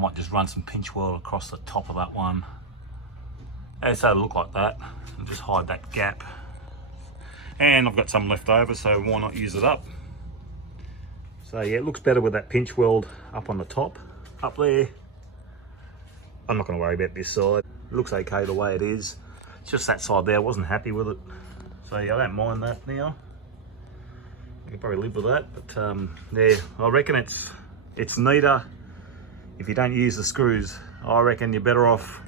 might just run some pinch weld across the top of that one. And so it'll look like that, and just hide that gap. And I've got some left over, so why not use it up? So yeah, it looks better with that pinch weld up on the top, up there. I'm not going to worry about this side. It looks okay the way it is. It's just that side there, I wasn't happy with it. So yeah, I don't mind that now. I can probably live with that, but yeah, I reckon it's neater if you don't use the screws. I reckon you're better off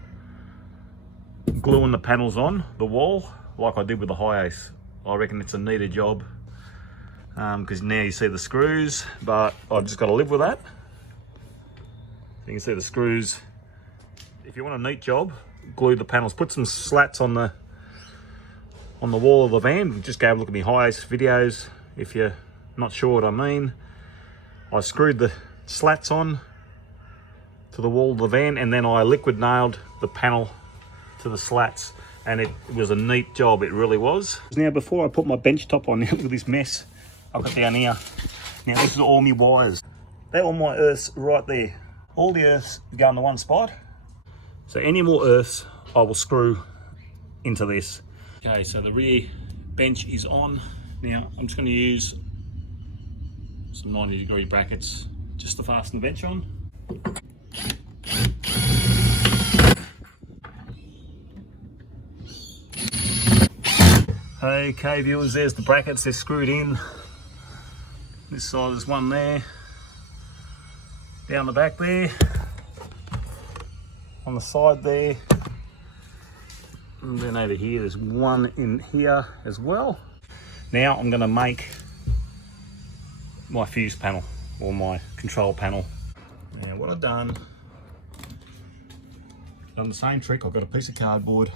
gluing the panels on the wall like I did with the Hi-Ace. I reckon it's a neater job because now you see the screws, but I've just got to live with that. You can see the screws. If you want a neat job, glue the panels, put some slats on the wall of the van. Just go have a look at my Hi-Ace videos if you're not sure what I mean. I screwed the slats on to the wall of the van, and then I liquid nailed the panel to the slats, and it was a neat job, it really was. Now before I put my bench top on, look at this mess I've got down here. Now this is all my wires. They're all my earths right there. All the earths go into one spot. So any more earths I will screw into this. Okay, so the rear bench is on. Now I'm just going to use some 90-degree brackets just to fasten the bench on. Okay viewers, there's the brackets, they're screwed in. This side there's one there, down the back there, on the side there, and then over here there's one in here as well. Now I'm going to make my fuse panel, or my control panel. Now what I've done the same trick. I've got a piece of cardboard.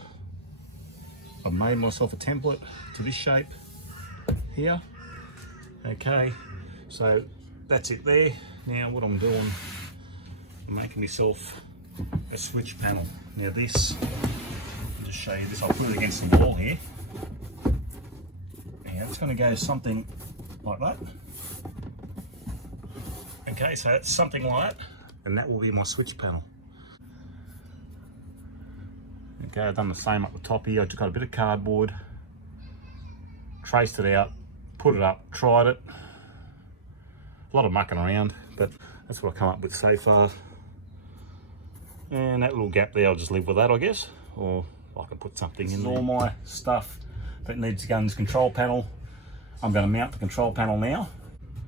I've made myself a template to this shape here. Okay, so that's it there. Now what I'm doing, I'm making myself a switch panel. Now this, I'll just show you this, I'll put it against the wall here. Now it's going to go something like that. Okay, so it's something like that, and that will be my switch panel. Okay, I've done the same up the top here. I just got a bit of cardboard, traced it out, put it up, tried it. A lot of mucking around, but that's what I've come up with so far. And that little gap there, I'll just live with that, I guess. Or I can put something in there. All my stuff that needs to go in this control panel. I'm going to mount the control panel now.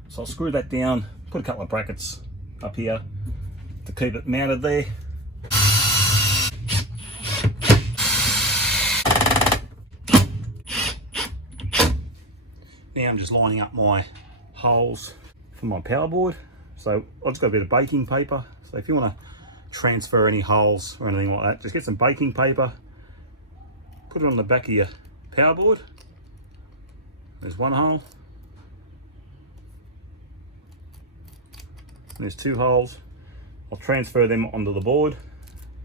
So I'll screw that down, put a couple of brackets up here to keep it mounted there. Now I'm just lining up my holes for my power board. So I've just got a bit of baking paper. So if you want to transfer any holes or anything like that, just get some baking paper, put it on the back of your power board. There's one hole. And there's two holes. I'll transfer them onto the board,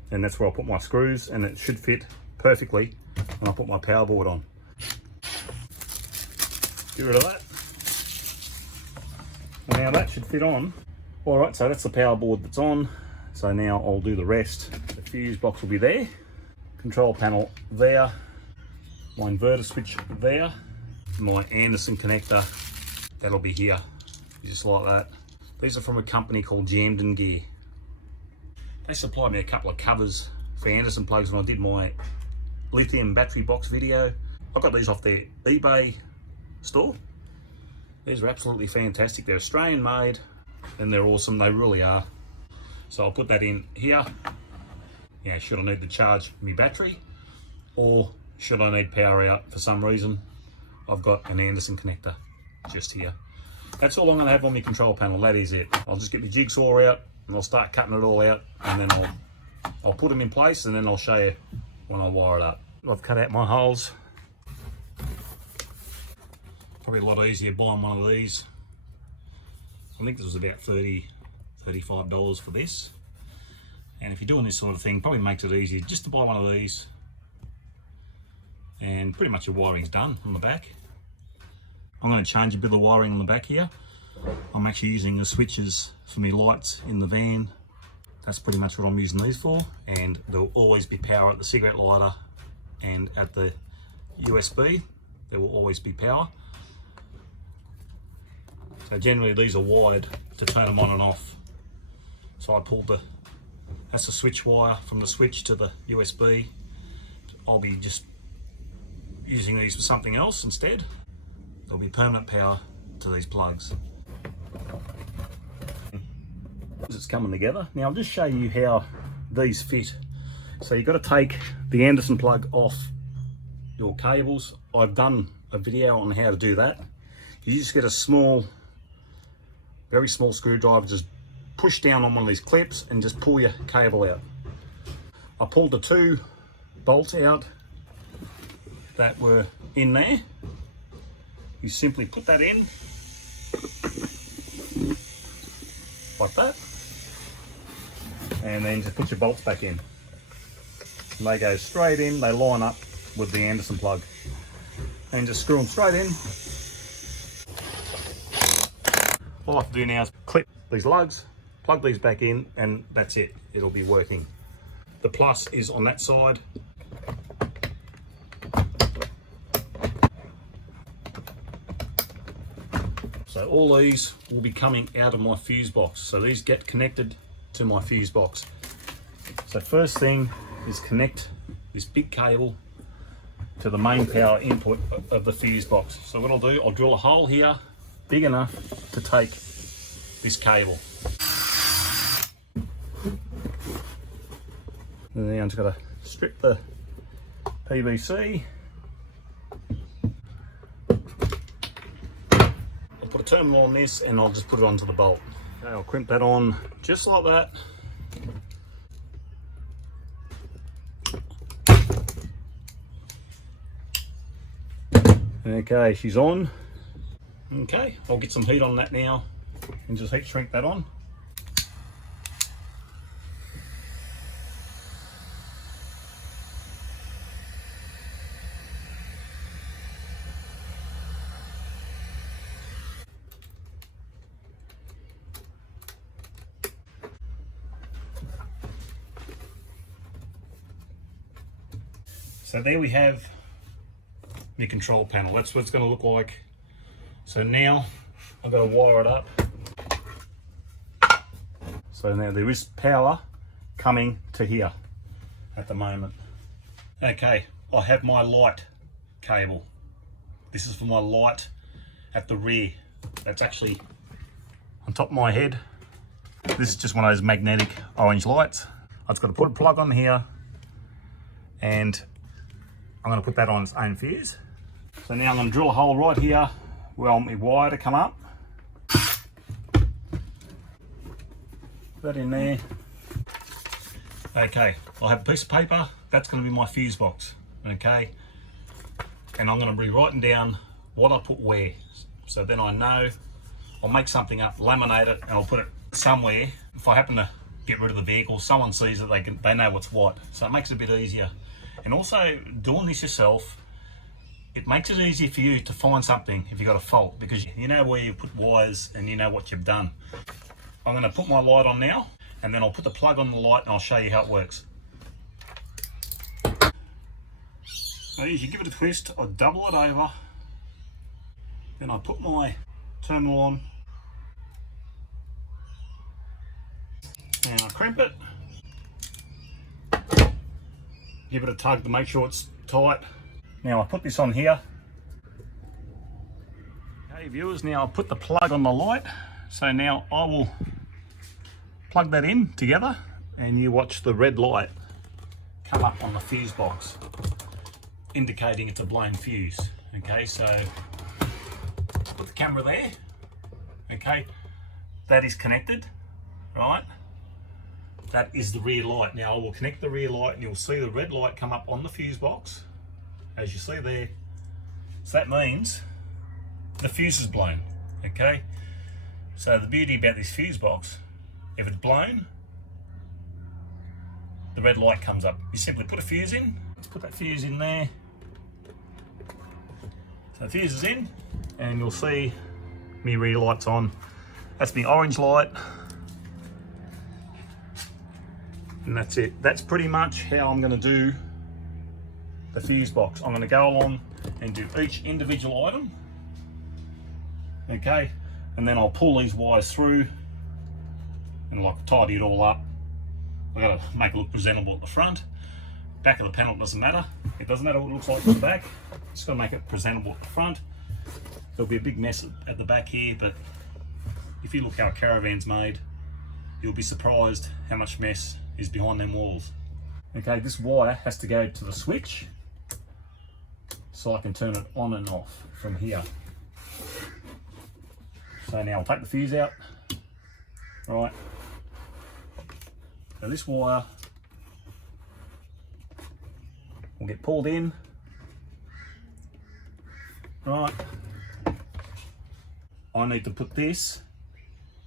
and that's where I'll put my screws, and it should fit perfectly when I put my power board on. Get rid of that. And now that should fit on. Alright, so that's the power board that's on. So now I'll do the rest. The fuse box will be there. Control panel there. My inverter switch there. My Anderson connector, that'll be here. Just like that. These are from a company called Jamden Gear. They supplied me a couple of covers for Anderson plugs when I did my lithium battery box video. I got these off their eBay store. These are absolutely fantastic. They're Australian made and they're awesome. They really are. So I'll put that in here. Yeah, should I need to charge my battery, or should I need power out for some reason, I've got an Anderson connector just here. That's all I'm going to have on my control panel. That is it. I'll just get my jigsaw out and I'll start cutting it all out, and then I'll put them in place, and then I'll show you when I wire it up. I've cut out my holes. Probably a lot easier buying one of these. I think this was about $35 for this. And if you're doing this sort of thing, probably makes it easier just to buy one of these. And pretty much your wiring's done on the back. I'm going to change a bit of the wiring on the back here. I'm actually using the switches for my lights in the van. That's pretty much what I'm using these for, and there'll always be power at the cigarette lighter and at the USB. There will always be power. So generally these are wired to turn them on and off. So I pulled that's the switch wire from the switch to the USB. I'll be just using these for something else instead. There'll be permanent power to these plugs. It's coming together. Now I'll just show you how these fit. So you've got to take the Anderson plug off your cables. I've done a video on how to do that. You just get a small, very small screwdriver, just push down on one of these clips and just pull your cable out. I pulled the 2 bolts out that were in there. You simply put that in like that, and then just put your bolts back in. And they go straight in, they line up with the Anderson plug. And just screw them straight in. All I have to do now is clip these lugs, plug these back in, and that's it. It'll be working. The plus is on that side. So all these will be coming out of my fuse box. So these get connected to my fuse box. So first thing is connect this big cable to the main power input of the fuse box. So what I'll do, I'll drill a hole here big enough to take this cable. And then I'm just going to strip the PVC. I'll put a terminal on this and I'll just put it onto the bolt. Okay, I'll crimp that on just like that. Okay, she's on. Okay, I'll get some heat on that now and just heat shrink that on. So there we have the control panel. That's what it's going to look like. So now I've got to wire it up. So now there is power coming to here at the moment. Okay, I have my light cable. This is for my light at the rear. That's actually on top of my head. This is just one of those magnetic orange lights. I've got to put a plug on here, and I'm going to put that on its own fuse. So now I'm going to drill a hole right here where I want my wire to come up. Put that in there. Okay, I have a piece of paper. That's going to be my fuse box. Okay, and I'm going to be writing down what I put where. So then I know, I'll make something up, laminate it, and I'll put it somewhere. If I happen to get rid of the vehicle, someone sees it, they know what's what. So it makes it a bit easier. And also, doing this yourself, it makes it easier for you to find something if you've got a fault, because you know where you put wires and you know what you've done. I'm going to put my light on now, and then I'll put the plug on the light and I'll show you how it works. So as you give it a twist, I double it over, then I put my terminal on, and I crimp it. Give it a tug to make sure it's tight. Now I put this on here. Okay viewers, now I'll put the plug on the light. So now I will plug that in together, and you watch the red light come up on the fuse box, indicating it's a blown fuse. Okay, so put the camera there. Okay, that is connected, right? That is the rear light. Now I will connect the rear light and you'll see the red light come up on the fuse box, as you see there. So that means the fuse is blown, okay? So the beauty about this fuse box, if it's blown, the red light comes up. You simply put a fuse in. Let's put that fuse in there. So the fuse is in, and you'll see my rear light's on. That's my orange light. And that's it. That's pretty much how I'm going to do the fuse box. I'm going to go along and do each individual item. Okay, and then I'll pull these wires through and like tidy it all up. I've got to make it look presentable at the front. Back of the panel doesn't matter. It doesn't matter what it looks like at the back. Just got to make it presentable at the front. There'll be a big mess at the back here, but if you look how a caravan's made, you'll be surprised how much mess is behind them walls. Okay, this wire has to go to the switch so I can turn it on and off from here. So now I'll take the fuse out. Right. So this wire will get pulled in. Right. I need to put this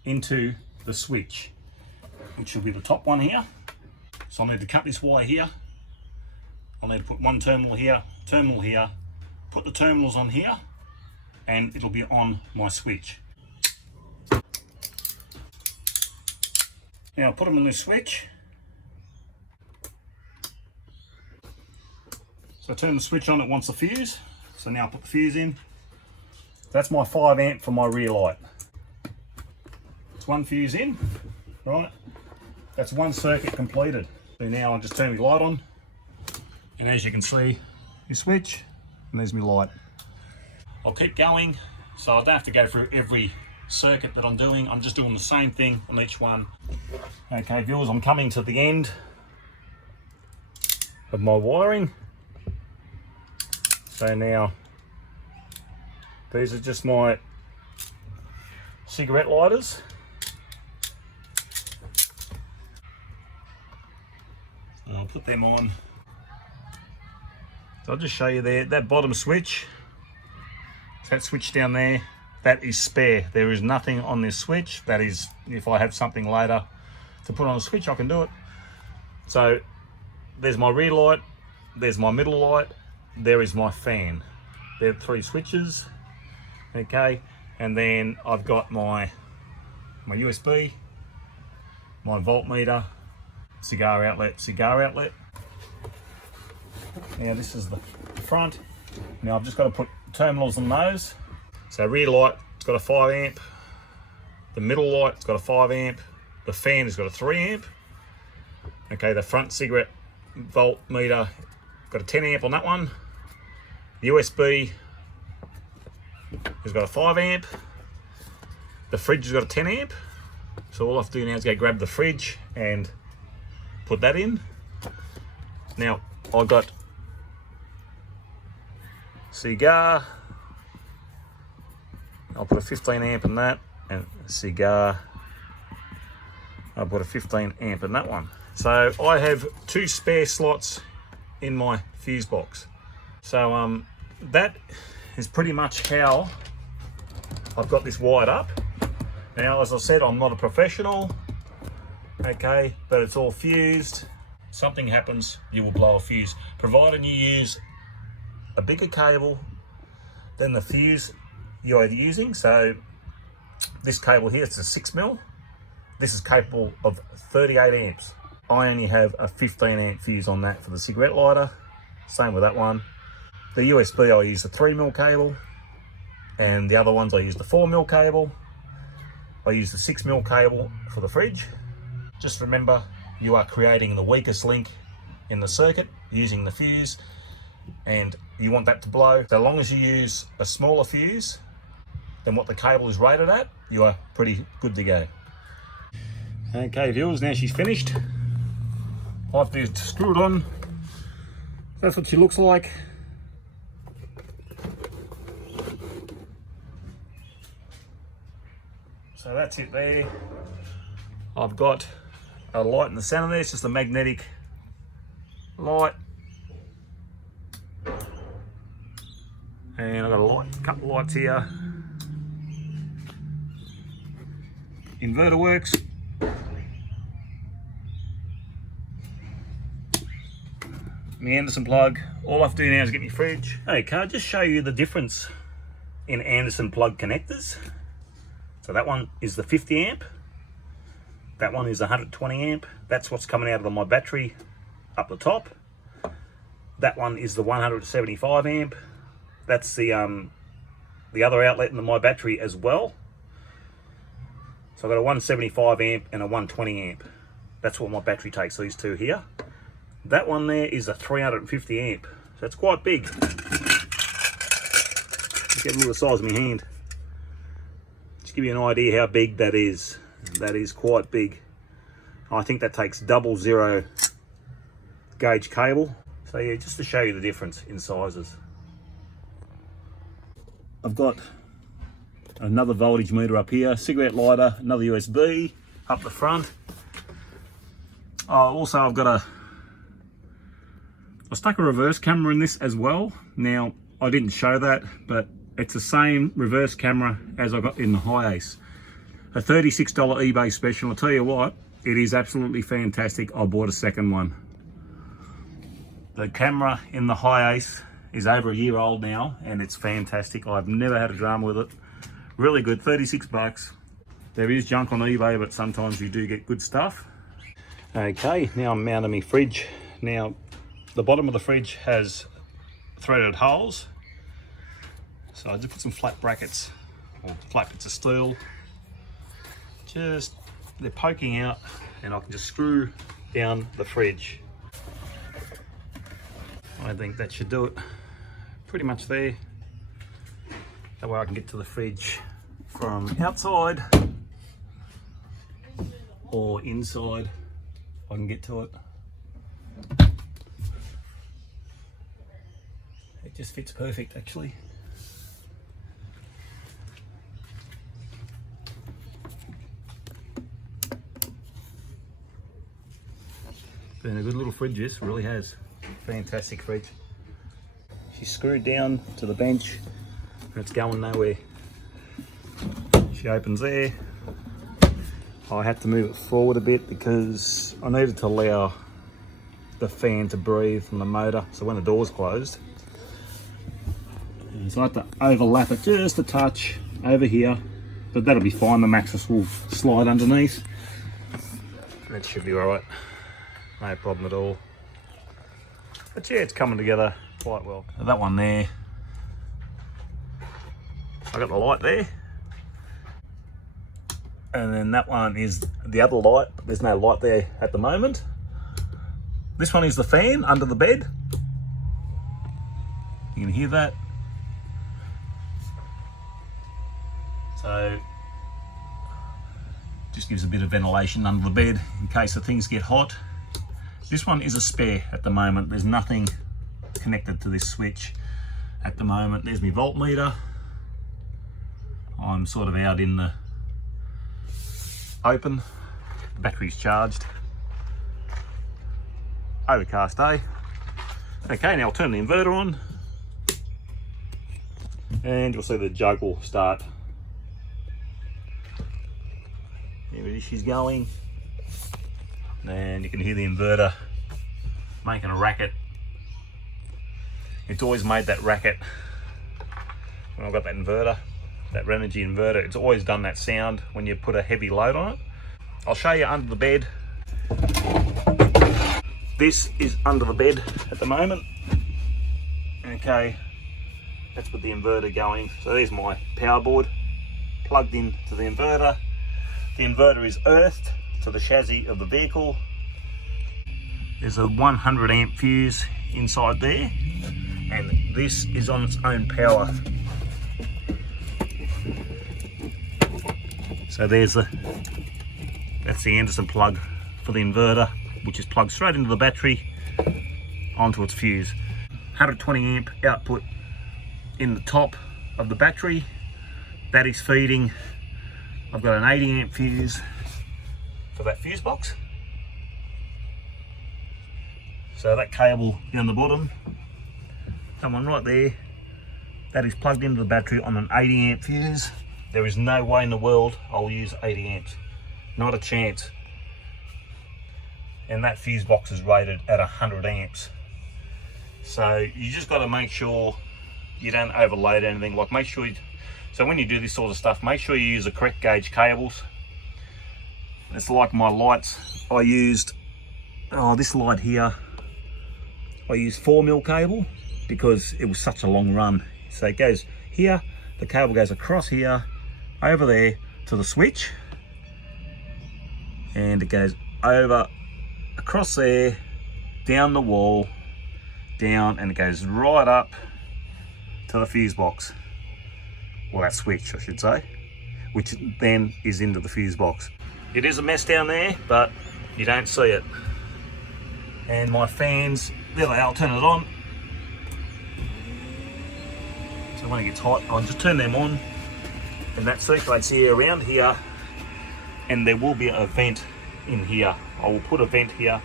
into the switch, which will be the top one here. So I need to cut this wire here. I need to put one terminal here, put the terminals on here, and it'll be on my switch. Now I'll put them in this switch. So I turn the switch on, it wants the fuse. So now I'll put the fuse in. That's my 5 amp for my rear light. It's one fuse in, right? That's one circuit completed. So now I'll just turn my light on. And as you can see, you switch, and there's my light. I'll keep going, so I don't have to go through every circuit that I'm doing. I'm just doing the same thing on each one. Okay, viewers, I'm coming to the end of my wiring. So now, these are just my cigarette lighters. I'll put them on. So I'll just show you there, that bottom switch, that switch down there, that is spare. There is nothing on this switch. That is, if I have something later to put on a switch, I can do it. So there's my rear light, there's my middle light, there is my fan. They're 3 switches, okay? And then I've got my USB, my voltmeter, cigar outlet. Now this is the front. Now I've just got to put terminals on those. So rear light, it's got a 5 amp. The middle light, it's got a 5 amp. The fan has got a 3 amp. Okay, the front cigarette voltmeter, got a 10 amp on that one. USB has got a 5 amp. The fridge has got a 10 amp. So all I have to do now is go grab the fridge and put that in. Now I've got cigar. I'll put a 15 amp in that, and cigar. I'll put a 15 amp in that one. So I have 2 spare slots in my fuse box. So that is pretty much how I've got this wired up. Now, as I said, I'm not a professional, okay, but it's all fused. Something happens, you will blow a fuse, provided you use a bigger cable than the fuse you're using. So this cable here, it's a 6mm. This is capable of 38 amps. I only have a 15 amp fuse on that for the cigarette lighter. Same with that one. The USB, I use the 3mm cable, and the other ones I use the 4mm cable. I use the 6mm cable for the fridge. Just remember, you are creating the weakest link in the circuit using the fuse, and you want that to blow. So long as you use a smaller fuse than what the cable is rated at, you are pretty good to go. Okay viewers, now she's finished. I have to screw it on. That's what she looks like. So that's it there. I've got a light in the center there, it's just a magnetic light. And I've got a couple of lights here. Inverter works. My Anderson plug. All I have to do now is get my fridge. Okay, I'll just show you the difference in Anderson plug connectors. So that one is the 50 amp. That one is 120 amp. That's what's coming out of my battery up the top. That one is the 175 amp. That's the other outlet in my battery as well. So I've got a 175 amp and a 120 amp. That's what my battery takes, these two here. That one there is a 350 amp. So that's quite big. Get a little size of my hand. Just give you an idea how big that is. That is quite big. I think that takes double 0 gauge cable. So yeah, just to show you the difference in sizes. I've got another voltage meter up here, cigarette lighter, another USB up the front. Also I've got I stuck a reverse camera in this as well. Now I didn't show that, but it's the same reverse camera as I got in the Hi-Ace. A $36 eBay special. I'll tell you what, it is absolutely fantastic. I bought a second one. The camera in the Hi-Ace is over a year old now, and it's fantastic. I've never had a drama with it. Really good, 36 bucks. There is junk on eBay, but sometimes you do get good stuff. Okay, now I'm mounting my fridge. Now, the bottom of the fridge has threaded holes. So I just put some flat brackets, or flat bits of steel. They're poking out, and I can just screw down the fridge. I think that should do it pretty much there. That way I can get to the fridge from outside or inside. I can get to it. It just fits perfect actually. Been a good little fridge, this really has. Fantastic fridge. She's screwed down to the bench and it's going nowhere. She opens there. I had to move it forward a bit because I needed to allow the fan to breathe from the motor, so when the door's closed. And so I had to overlap it just a touch over here, but that'll be fine. The mattress will slide underneath. That should be alright. No problem at all. But yeah, it's coming together quite well. So that one there, I got the light there. And then that one is the other light, but there's no light there at the moment. This one is the fan under the bed. You can hear that. So, just gives a bit of ventilation under the bed in case the things get hot. This one is a spare at the moment. There's nothing connected to this switch at the moment. There's my voltmeter. I'm sort of out in the open. The battery's charged. Overcast day. Okay, now I'll turn the inverter on. And you'll see the jug will start. There it is, she's going. And you can hear the inverter making a racket. It's always made that racket when I've got that inverter, that Renogy inverter. It's always done that sound when you put a heavy load on it. I'll show you under the bed. This is under the bed at the moment. Okay, that's with the inverter going. So there's my power board plugged into the inverter. The inverter is earthed to the chassis of the vehicle. There's a 100 amp fuse inside there, and this is on its own power. So that's the Anderson plug for the inverter, which is plugged straight into the battery onto its fuse. 120 amp output in the top of the battery. That is feeding. I've got an 80 amp fuse for that fuse box. So that cable down the bottom, that one right there, that is plugged into the battery on an 80 amp fuse. There is no way in the world I'll use 80 amps. Not a chance. And that fuse box is rated at 100 amps. So you just got to make sure you don't overload anything. Like so when you do this sort of stuff, make sure you use the correct gauge cables. It's like my lights. I used, this light here, I used 4mm cable because it was such a long run. So it goes here, the cable goes across here, over there to the switch, and it goes over, across there, down the wall, down, and it goes right up to the fuse box. Well, that switch, I should say, which then is into the fuse box. It is a mess down there, but you don't see it. And my fans, there they are, I'll turn it on. So when it gets hot, I'll just turn them on, and that circulates the air around here, and there will be a vent in here. I will put a vent here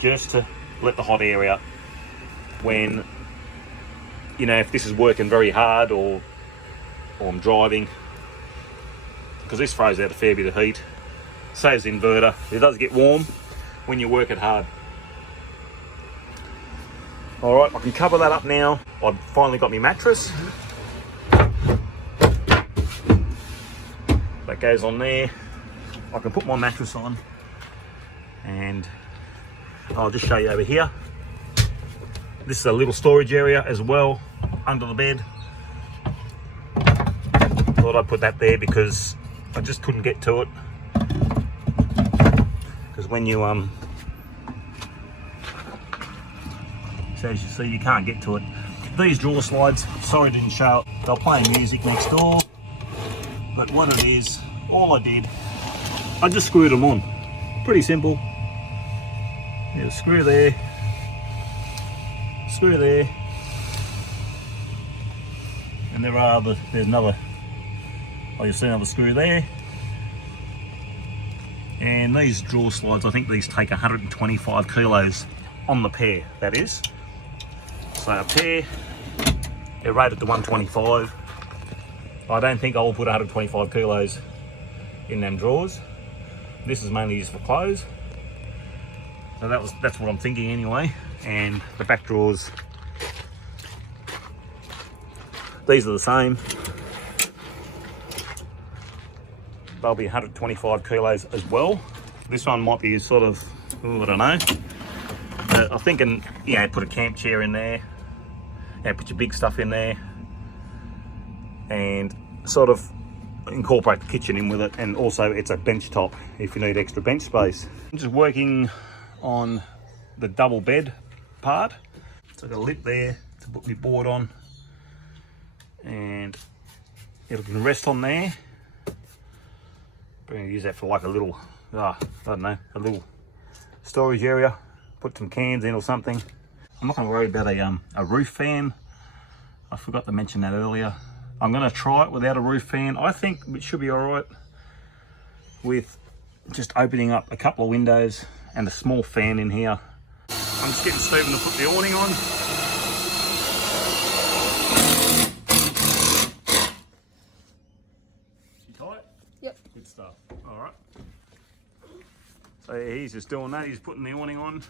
just to let the hot air out when, you know, if this is working very hard or I'm driving, because this throws out a fair bit of heat. So does the inverter. It does get warm when you work it hard. All right, I can cover that up now. I've finally got my mattress. That goes on there. I can put my mattress on, and I'll just show you over here. This is a little storage area as well under the bed. Thought I'd put that there because I just couldn't get to it. Because when you so as you see, you can't get to it. These drawer slides, sorry I didn't show it. They're playing music next door. But what it is, all I did, I just screwed them on. Pretty simple. Yeah, screw there, and there's another, you'll see another screw there. And these drawer slides, I think these take 125 kilos on the pair, that is. So a pair, they're rated to 125. I don't think I'll put 125 kilos in them drawers. This is mainly used for clothes. So that's what I'm thinking anyway. And the back drawers, these are the same. They'll be 125 kilos as well. This one might be sort of, I don't know. But I'm thinking, put a camp chair in there. Put your big stuff in there. And sort of incorporate the kitchen in with it. And also it's a bench top if you need extra bench space. I'm just working on the double bed part. So I've got a lip there to put my board on, and it can rest on there. I'm going to use that for like a little, I don't know, a little storage area. Put some cans in or something. I'm not going to worry about a roof fan. I forgot to mention that earlier. I'm going to try it without a roof fan. I think it should be all right with just opening up a couple of windows and a small fan in here. I'm just getting Stephen to put the awning on. You tight? Yep. Good stuff. All right. So he's just doing that. He's putting the awning on.